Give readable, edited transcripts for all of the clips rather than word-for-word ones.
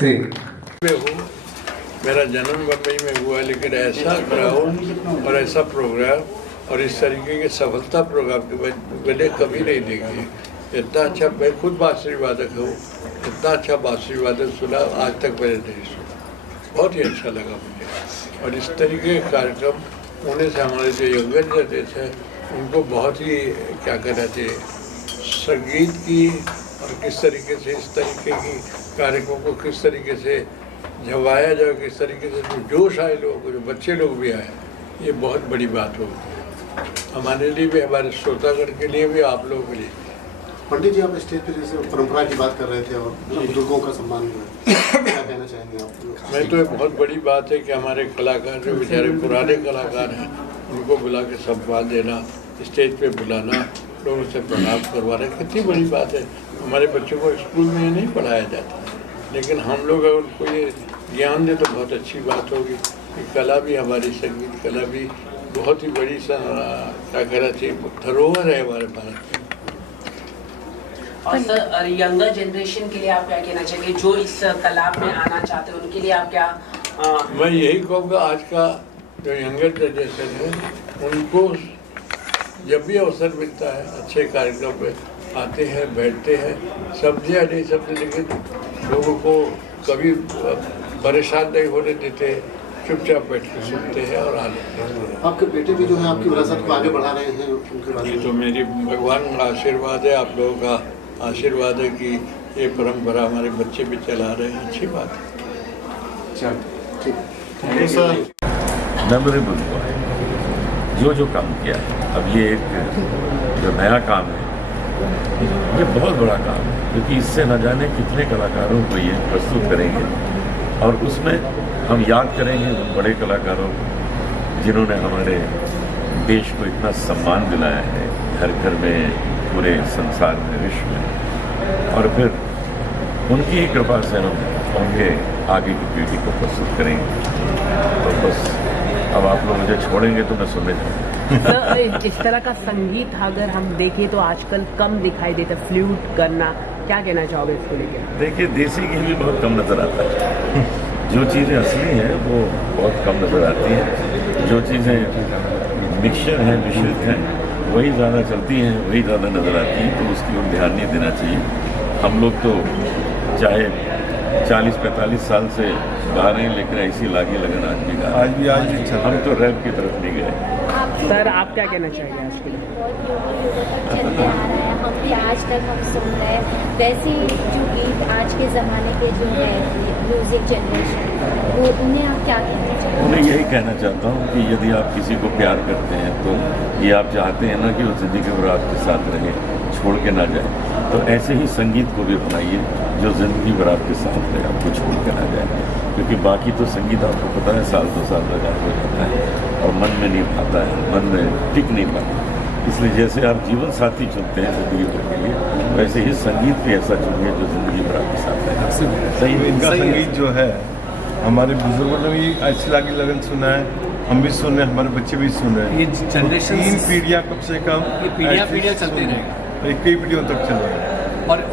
से में हूँ, मेरा जन्म बम्बई में हुआ, लेकिन ऐसा ग्राउंड और ऐसा प्रोग्राम और इस तरीके के सफलता प्रोग्राम के मैंने कभी नहीं देखी। इतना अच्छा, मैं खुद बांसुरी वादक हूँ, इतना अच्छा बांसुरी वादक सुना आज तक मैंने नहीं सुना। बहुत ही अच्छा लगा मुझे। और इस तरीके के कार्यक्रम होने से हमारे जो यंगर जनरेशन है उनको बहुत ही क्या कहना चाहिए, संगीत की और किस तरीके से इस तरीके की कार्यक्रमों को किस तरीके से झवाया जाए, किस तरीके से जो जोश आए लोगों को, जो बच्चे लोग भी आए, ये बहुत बड़ी बात होगी हमारे लिए भी, हमारे श्रोतागण के लिए भी, आप लोगों के लिए। पंडित जी, आप स्टेज पे जैसे परंपरा की बात कर रहे थे और बुजुर्गों का सम्मान क्या कहना चाहेंगे आप? मैं तो ये बहुत बड़ी बात है कि हमारे कलाकार जो बेचारे पुराने कलाकार हैं उनको बुला के सम्मान देना, स्टेज पे बुलाना, लोगों से प्रणाम करवाना, कितनी बड़ी बात है। हमारे बच्चों को स्कूल में ये नहीं पढ़ाया जाता, लेकिन हम लोग अगर उनको ये ज्ञान दें तो बहुत अच्छी बात होगी कि कला भी, हमारी संगीत कला भी बहुत ही बड़ी क्या कहना चाहिए धरोहर है हमारे भारत की। और सर, यंगर जनरेशन के लिए आप क्या कहना चाहिए, जो इस कला में आना चाहते हैं उनके लिए आप क्या? मैं यही कहूँगा, आज का जो यंगर जनरेशन है उनको जब भी अवसर मिलता है अच्छे कार्यक्रम में आते हैं, बैठते हैं, समझे नहीं समझे, लेकिन लोगों को कभी परेशान नहीं होने देते, चुपचाप बैठ के सुनते हैं और आ लेते हैं। आपके बेटे भी जो है आपकी विरासत को आगे बढ़ा रहे हैं, उनके बारे में? ये तो मेरी भगवान का आशीर्वाद है, आप लोगों का आशीर्वाद है कि ये परंपरा हमारे बच्चे भी चला रहे हैं, अच्छी बात है। चल तो सर मेमोरेबल हुआ है जो काम किया है। अब ये एक जो नया काम है, ये बहुत बड़ा काम है, क्योंकि इससे न जाने कितने कलाकारों को ये प्रस्तुत करेंगे और उसमें हम याद करेंगे उन बड़े कलाकारों को जिन्होंने हमारे देश को इतना सम्मान दिलाया है घर घर में, पूरे संसार में, विश्व में। और फिर उनकी ही कृपा से हम उनके आगे की पीढ़ी को प्रस्तुत करेंगे। तो बस अब आप लोग मुझे छोड़ेंगे तो मैं सुनने जाऊँगा। इस तरह का संगीत अगर हम देखें तो आजकल कम दिखाई देता, फ्लूट करना, क्या कहना चाहोगे इसको लेकर? देखिए, देसी घी भी बहुत कम नज़र आता है। जो चीज़ें असली हैं वो बहुत कम नज़र आती हैं। जो चीज़ें मिक्सचर हैं, मिश्रित हैं, वही ज़्यादा चलती हैं, वही ज़्यादा नज़र आती हैं। तो उसकी ओर ध्यान नहीं देना चाहिए। हम लोग तो चाहे 40-45 साल से गा रहे हैं, लेकिन ऐसी लागी लगन आज भी गा रहे हैं। आज भी हम तो रैप की तरफ नहीं गए। सर, आप क्या कहना चाहेंगे आज के लिए? चलते आ रहा है, हम भी आज तक हम सुन रहे हैं। वैसे जो गीत आज के ज़माने पे जो है म्यूज़िक जनरेशन, वो उन्हें आप क्या कहना चाहेंगे? उन्हें यही कहना चाहता हूँ कि यदि आप किसी को प्यार करते हैं तो ये आप चाहते हैं ना कि वो ज़िंदगी भर आपके साथ रहे, छोड़ के ना जाए। तो ऐसे ही संगीत को भी अपनाइए जो ज़िंदगी भर आपके साथ रहे, आपको छोड़ के ना जाए। क्योंकि बाकी तो संगीत आपको पता है 1-2 साल लगा हो जाता है और मन में नहीं भाता है, मन में टिक नहीं पाता। इसलिए जैसे आप जीवन साथी चुनते हैं ज़िंदगी भर के लिए, वैसे ही संगीत भी ऐसा चुनिए जो ज़िंदगी भर आपके साथ रहे। सही है। इनका संगीत जो है हमारे बुजुर्गों ने भी ऐसी लागी लगन सुना है, हम भी सुन रहे हैं, हमारे बच्चे भी सुन रहे हैं। ये जनरेशन 3 पीढ़ियाँ कम से कम, ये पीढ़ियाँ चलते रहेगा। एक कई पीढ़ियों तक चल रहा है।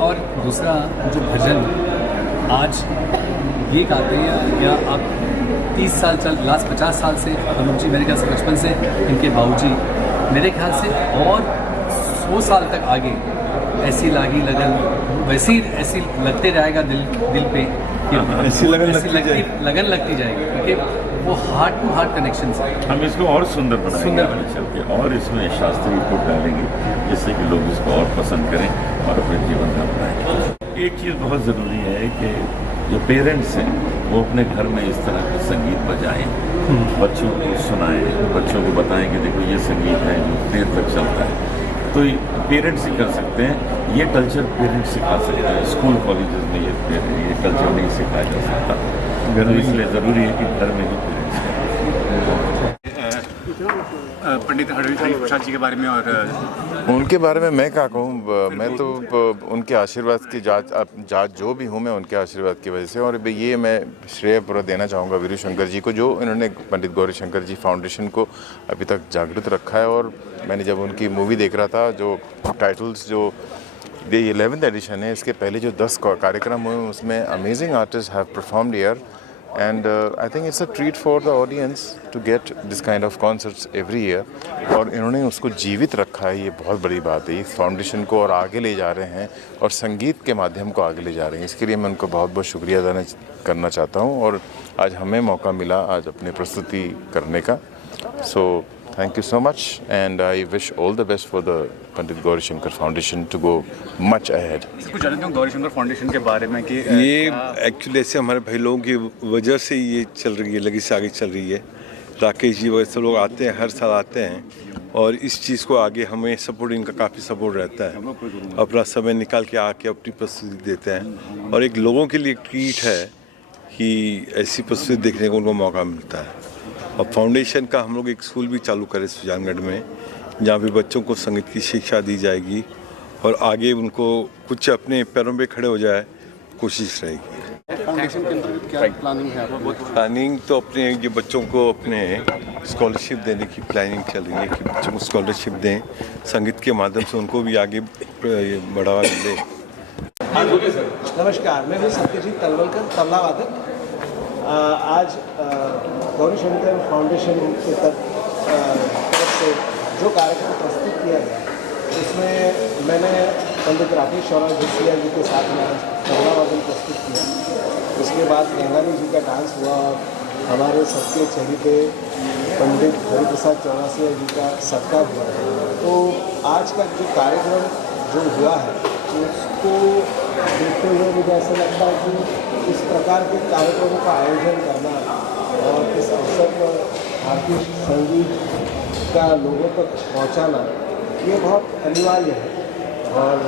और दूसरा जो भजन आज ये गाते हैं, या आप 30 साल लास्ट 50 साल से, अनुप जी मेरे ख्याल से बचपन से, इनके बाबूजी मेरे ख्याल से, और 100 साल तक आगे ऐसी लागी लगन वैसे ही ऐसी लगते रहेगा दिल पे कि ऐसी लगन लगती जाएगी, क्योंकि वो हार्ट टू हार्ट कनेक्शन है। हम इसको और सुंदर बनाएंगे आगे चल के, और इसमें शास्त्रीय को डालेंगे जिससे कि लोग इसको और पसंद करें और अपने जीवन में अपनाएं। एक चीज़ बहुत ज़रूरी है कि जो पेरेंट्स हैं वो अपने घर में इस तरह का संगीत बजाएं, बच्चों को सुनाएं, बच्चों को बताएं कि देखो ये संगीत है जो देर तक चलता है। तो पेरेंट्स ही कर सकते हैं, ये कल्चर पेरेंट्स सिखा सकते हैं। स्कूल कॉलेजेस में ये कल्चर नहीं सिखाया जा सकता। तो इसलिए ज़रूरी है कि घर में ही पेरेंट्स पंडित हरि प्रसाद जी के बारे में, और उनके बारे में मैं क्या कहूँ। मैं तो उनके आशीर्वाद की जात जो भी हूँ मैं उनके आशीर्वाद की वजह से। और ये मैं श्रेय पूरा देना चाहूँगा वीरू शंकर जी को, जो इन्होंने पंडित गौरी शंकर जी फाउंडेशन को अभी तक जागृत रखा है। और मैंने जब उनकी मूवी देख रहा था, जो टाइटल्स जो ये 11th एडिशन है, इसके पहले जो 10 कार्यक्रम हुए उसमें amazing artist have performed here. And I think it's a treat for the audience to get this kind of concerts every year. और इन्होंने उसको जीवित रखा है, ये बहुत बड़ी बात है। इस फाउंडेशन को और आगे ले जा रहे हैं और संगीत के माध्यम को आगे ले जा रहे हैं। इसके लिए मैं उनको बहुत बहुत शुक्रिया अदा करना चाहता हूँ। और आज हमें मौका मिला आज अपनी प्रस्तुति करने का। So thank you so much and I wish all the best for the Pandit Gauri Shankar foundation to go much ahead. कुछ जानते हो गौरी शंकर फाउंडेशन के बारे में कि ये एक्चुअली ऐसे हमारे भाई लोगों की वजह से ये चल रही है, लगी से आगे चल रही है। राकेश जी वगैरह सब लोग आते हैं, हर साल आते हैं और इस चीज़ को आगे हमें सपोर्ट, इनका काफ़ी सपोर्ट रहता है। अपना समय निकाल के आके अपनी प्रस्तुति देते हैं और एक लोगों के लिए ट्रीट है कि ऐसी प्रस्तुति देखने को उनको मौका मिलता है। और फाउंडेशन का हम लोग एक स्कूल भी चालू करें सुजानगढ़ में, जहाँ पे बच्चों को संगीत की शिक्षा दी जाएगी और आगे उनको कुछ अपने पैरों पे खड़े हो जाए, कोशिश रहेगी। फाउंडेशन के अंतर्गत क्या प्लानिंग है आपकी? प्लानिंग तो अपने ये बच्चों को अपने स्कॉलरशिप देने की प्लानिंग चल रही है कि बच्चों को स्कॉलरशिप दें, संगीत के माध्यम से उनको भी आगे बढ़ावा मिले। नमस्कार, मैं हूँ सत्यजीत तलवलकर, तबला वादक। आज गौरी शंकर फाउंडेशन की तरफ से जो कार्यक्रम प्रस्तुत किया गया उसमें मैंने पंडित राकेश और भूसिया जी के साथ में तबला वादन प्रस्तुत किया। उसके बाद गंगानी जी का डांस हुआ और हमारे सबके चहेते पंडित हरिप्रसाद चौरासिया जी का सत्कार हुआ। तो आज का जो कार्यक्रम जो हुआ है उसको देखते हुए मुझे ऐसा लगता है कि इस प्रकार के कार्यक्रमों का आयोजन करना सब भारतीय संगीत का लोगों तक पहुंचाना ये बहुत अनिवार्य है। और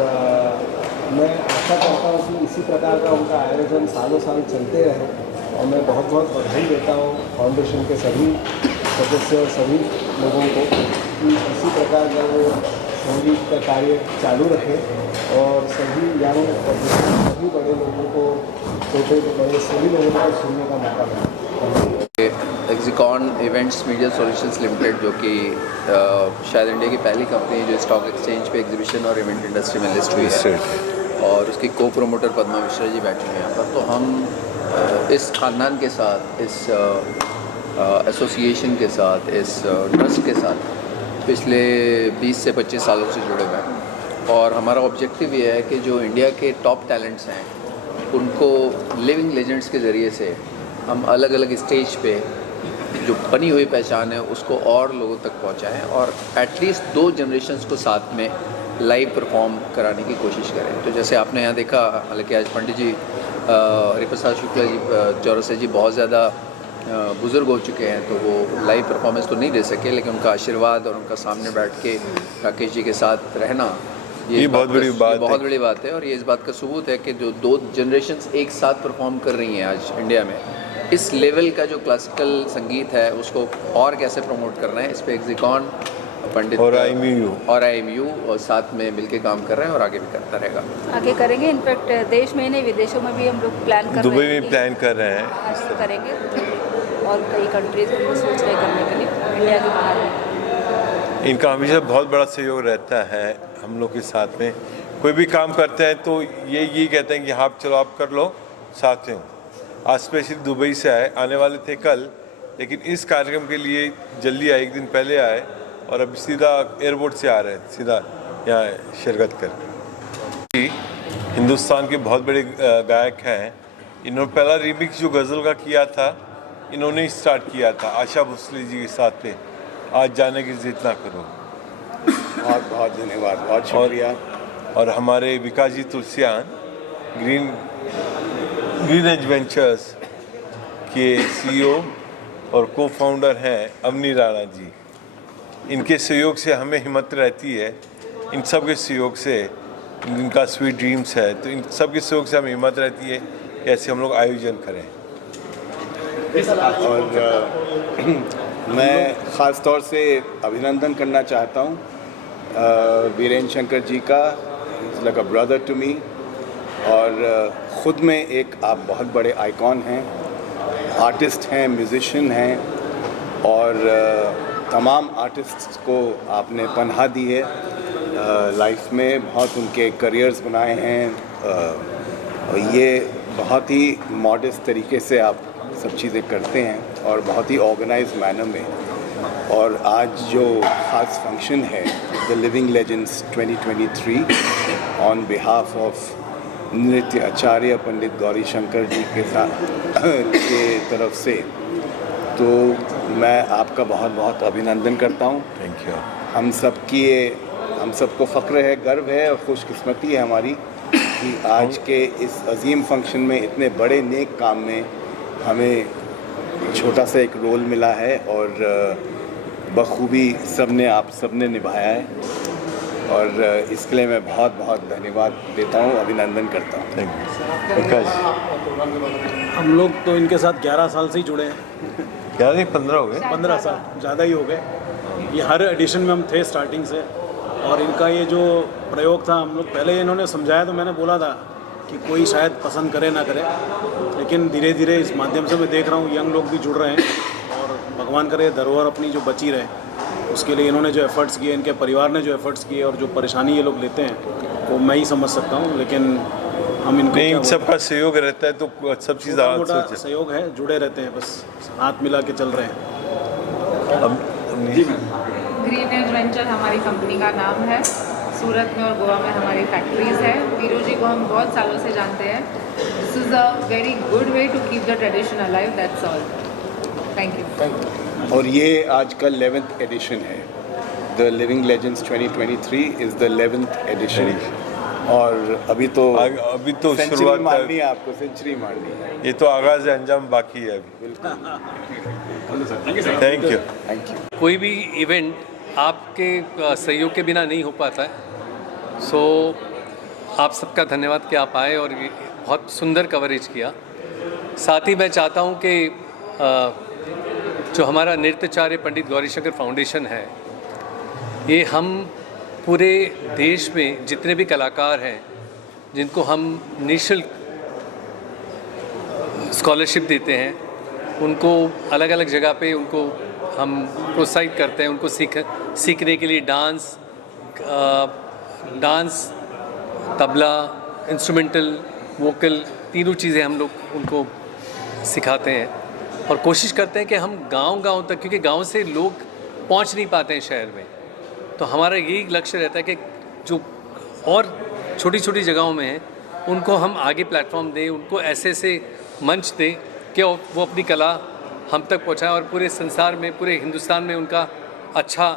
मैं आशा करता हूँ कि इसी प्रकार का उनका आयोजन सालों साल चलते रहे। और मैं बहुत बहुत बधाई देता हूँ फाउंडेशन के सभी सदस्य और सभी लोगों को कि इसी प्रकार का वो संगीत का कार्य चालू रखें और सभी यंग सभी बड़े लोगों को, छोटे को बड़े सभी लोगों को सुनने का मौका मिले। एक्सिकॉन इवेंट्स मीडिया सॉल्यूशंस लिमिटेड, जो कि शायद इंडिया की पहली कंपनी है जो स्टॉक एक्सचेंज पे एग्जीबिशन और इवेंट इंडस्ट्री में लिस्ट हुई है, और उसकी को प्रोमोटर पद्मा मिश्रा जी बैठे हुए हैं यहाँ पर। तो हम इस खानदान के साथ, इस एसोसिएशन के साथ, इस ट्रस्ट के साथ पिछले 20 से 25 सालों से जुड़े हुए हैं। और हमारा ऑब्जेक्टिव ये है कि जो इंडिया के टॉप टैलेंट्स हैं उनको लिविंग लेजेंड्स के ज़रिए से हम अलग अलग स्टेज पे जो बनी हुई पहचान है उसको और लोगों तक पहुंचाएं और एटलीस्ट 2 जनरेशन्स को साथ में लाइव परफॉर्म कराने की कोशिश करें। तो जैसे आपने यहाँ देखा, हालांकि आज पंडित जी हरिप्रसाद शुक्ला जी चौरसिया जी बहुत ज़्यादा बुज़ुर्ग हो चुके हैं, तो वो लाइव परफॉर्मेंस तो नहीं दे सके, लेकिन उनका आशीर्वाद और उनका सामने बैठ के राकेश जी के साथ रहना ये बहुत बड़ी बात है। और ये इस बात का सबूत है कि जो 2 जनरेशन्स एक साथ परफॉर्म कर रही हैं आज इंडिया में, इस लेवल का जो क्लासिकल संगीत है उसको और कैसे प्रमोट करना है, इस पर एक्सिकॉन, पंडित और IMU और साथ में मिलके काम कर रहे हैं और आगे भी करता रहेगा। आगे करेंगे। इनफैक्ट देश में नहीं, विदेशों में भी हम लोग प्लान कर रहे हैं, दुबई में प्लान कर रहे हैं, करेंगे और कई कंट्रीज में सोच रहे करने के लिए, इंडिया के बाहर में। इनका हमेशा बहुत बड़ा सहयोग रहता है हम लोग के साथ में। कोई भी काम करते हैं तो यही कहते हैं कि हाँ चलो आप कर लो, साथ में हो। आज स्पेशली दुबई से आने वाले थे कल, लेकिन इस कार्यक्रम के लिए जल्दी आए, 1 दिन पहले आए और अब सीधा एयरपोर्ट से आ रहे हैं सीधा यहाँ शिरकत कर। हिंदुस्तान के बहुत बड़े गायक हैं। इन्होंने पहला रीमिक्स जो गज़ल का किया था इन्होंने ही स्टार्ट किया था आशा भोसले जी के साथ पे, आज जाने की जिद ना करो। बहुत बहुत धन्यवाद, बहुत शुक्रिया। और हमारे विकास जी तुलसियान ग्रीन एज वेंचर्स के CEO और को फाउंडर हैं अवनी राणा जी। इनके सहयोग से हमें हिम्मत रहती है, इन सब के सहयोग से, इनका स्वीट ड्रीम्स है, तो इन सब के सहयोग से हमें हिम्मत रहती है कि ऐसे हम लोग आयोजन करें। और मैं ख़ास तौर से अभिनंदन करना चाहता हूँ वीरेंद्र शंकर जी का, like a brother to me. और ख़ुद में एक आप बहुत बड़े आइकॉन हैं, आर्टिस्ट हैं, म्यूज़िशियन हैं, और तमाम आर्टिस्ट्स को आपने पनाह दी है लाइफ में, बहुत उनके करियर्स बनाए हैं। और ये बहुत ही मॉडेस्ट तरीके से आप सब चीज़ें करते हैं और बहुत ही ऑर्गेनाइज्ड मैनर में। और आज जो ख़ास फंक्शन है the living legends 2023 on behalf of नृत्य आचार्य पंडित गौरी शंकर जी के साथ के तरफ से, तो मैं आपका बहुत बहुत अभिनंदन करता हूँ। Thank you. हम सबको फ़ख्र है, गर्व है और खुशकिस्मती है हमारी कि आज के इस अजीम फंक्शन में, इतने बड़े नेक काम में हमें छोटा सा एक रोल मिला है और बखूबी आप सबने निभाया है। और इसके लिए मैं बहुत बहुत धन्यवाद देता हूँ, अभिनंदन करता हूँ। Thank you. हम लोग तो इनके साथ 11 साल से ही जुड़े हैं। 11 नहीं 15 हो गए, 15 साल ज़्यादा ही हो गए। ये हर एडिशन में हम थे स्टार्टिंग से। और इनका ये जो प्रयोग था, हम लोग पहले इन्होंने समझाया तो मैंने बोला था कि कोई शायद पसंद करे ना करे, लेकिन धीरे धीरे इस माध्यम से मैं देख रहा हूँ यंग लोग भी जुड़ रहे हैं और भगवान करे धरोहर अपनी जो बची रहे, उसके लिए इन्होंने जो एफ़र्ट्स किए, इनके परिवार ने जो एफ़र्ट्स किए और जो परेशानी ये लोग लेते हैं वो मैं ही समझ सकता हूँ। लेकिन हम इनको इन सबका सहयोग रहता है तो सब चीज़ सहयोग है, जुड़े रहते हैं, बस हाथ मिला के चल रहे हैं। ग्रीन एज वेंचर हमारी कंपनी का नाम है। सूरत में और गोवा में हमारी फैक्ट्रीज़ है। वीरू जी को हम बहुत सालों से जानते हैं। This is a very good way to keep the tradition alive, that's all. Thank you. और ये आज का 11th एडिशन है। The living legends 2023 is the 11th edition. और अभी तो शुरुआत सेंचुरी मारनी है, आपको सेंचुरी मारनी है। ये तो आगाज है, अंजाम बाकी है अभी। Thank you. कोई भी इवेंट आपके सहयोग के बिना नहीं हो पाता है। सो आप सबका धन्यवाद कि आप आए और ये बहुत सुंदर कवरेज किया। साथ ही मैं चाहता हूँ कि जो हमारा नृत्याचार्य पंडित गौरीशंकर फाउंडेशन है, ये हम पूरे देश में जितने भी कलाकार हैं जिनको हम निःशुल्क स्कॉलरशिप देते हैं, उनको अलग अलग जगह पे उनको हम प्रोत्साहित करते हैं, उनको सीखने के लिए डांस, तबला, इंस्ट्रूमेंटल, वोकल, तीनों चीज़ें हम लोग उनको सिखाते हैं और कोशिश करते हैं कि हम गांव-गांव तक, क्योंकि गांव से लोग पहुंच नहीं पाते हैं शहर में, तो हमारा यही लक्ष्य रहता है कि जो और छोटी-छोटी जगहों में हैं उनको हम आगे प्लेटफॉर्म दें, उनको ऐसे मंच दें कि वो अपनी कला हम तक पहुंचाएं और पूरे संसार में, पूरे हिंदुस्तान में उनका अच्छा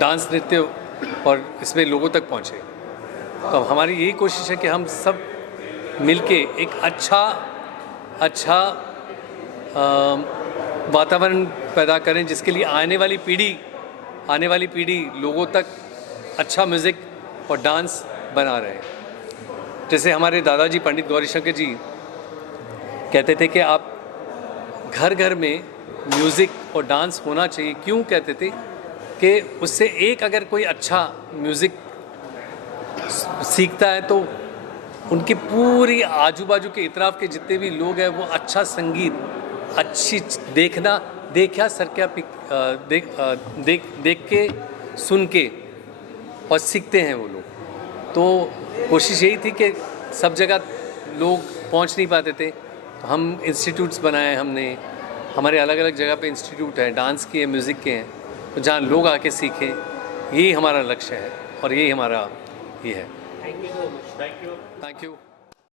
डांस, नृत्य और इसमें लोगों तक पहुंचे। तो हमारी यही कोशिश है कि हम सब मिलके एक अच्छा वातावरण पैदा करें जिसके लिए आने वाली पीढ़ी लोगों तक अच्छा म्यूज़िक और डांस बना रहे। जैसे हमारे दादाजी पंडित गौरीशंकर जी कहते थे कि आप घर घर में म्यूज़िक और डांस होना चाहिए। क्यों कहते थे कि उससे एक अगर कोई अच्छा म्यूज़िक सीखता है तो उनकी पूरी आजू बाजू के इतराफ़ के जितने भी लोग हैं वो अच्छा संगीत, अच्छी देखा सरक्या देख के सुन के और सीखते हैं वो लोग। तो कोशिश यही थी कि सब जगह लोग पहुंच नहीं पाते थे, तो हम इंस्टीट्यूट्स बनाए हमने, हमारे अलग अलग जगह पे इंस्टीट्यूट हैं, डांस के हैं, म्यूज़िक के हैं, तो जहाँ लोग आके सीखें, यही हमारा लक्ष्य है और यही हमारा ये है। Thank you so much. Thank you.